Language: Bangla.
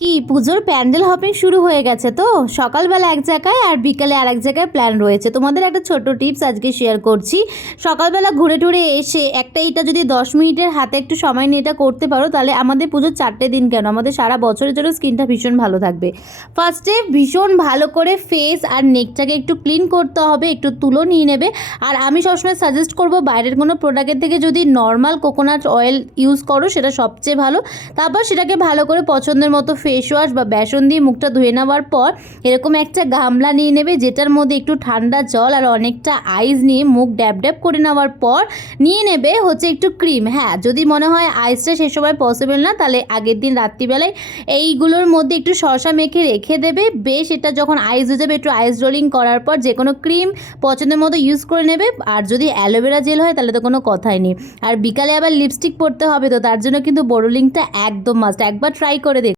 কি পুজোর প্যান্ডেল হপিং শুরু হয়ে গেছে তো? সকালবেলা এক জায়গায় আর বিকালে আর এক জায়গায় প্ল্যান রয়েছে। তোমাদের একটা ছোট্ট টিপস আজকে শেয়ার করছি। সকালবেলা ঘুরে টুরে এসে এটা যদি 10 মিনিটের হাতে একটু সময় নিয়ে এটা করতে পারো, তাহলে আমাদের পুজোর 4টে দিন কেন, আমাদের সারা বছরের জন্য স্কিনটা ভীষণ ভালো থাকবে। ফার্স্টে ভীষণ ভালো করে ফেস আর নেকটাকে একটু ক্লিন করতে হবে, একটু তুলো নিয়ে নেবে। আর আমি সবসময় সাজেস্ট করব বাইরের কোনো প্রোডাক্টের থেকে যদি নর্মাল কোকোনাট অয়েল ইউজ করো সেটা সবচেয়ে ভালো। তারপর সেটাকে ভালো করে পছন্দের মতো ফেস ওয়াশ বা বেসন দিয়ে মুখটা ধুয়ে নেওয়ার পর এরকম একটা গামলা নিয়ে নেবে, যেটার মধ্যে একটু ঠান্ডা জল আর অনেকটা আইস নিয়ে মুখ ড্যাব ড্যাব করে নেওয়ার পর নিয়ে নেবে একটু ক্রিম। হ্যাঁ, যদি মনে হয় আইসটা সে সময় পসিবল না, তাহলে আগের দিন রাত্রিবেলায় এইগুলোর মধ্যে একটু শসা মেখে রেখে দেবে। বেশ এটা যখন আইস হয়ে যাবে, একটু আইস রোলিং করার পর যে কোনো ক্রিম পছন্দের মতো ইউজ করে নেবে। আর যদি অ্যালোভেরা জেল হয় তাহলে তো কোনো কথাই নেই। আর বিকালে আবার লিপস্টিক পরতে হবে, তো তার জন্য কিন্তু বোরোলিংটা একদম মাস্ট, একবার ট্রাই করে দেখ।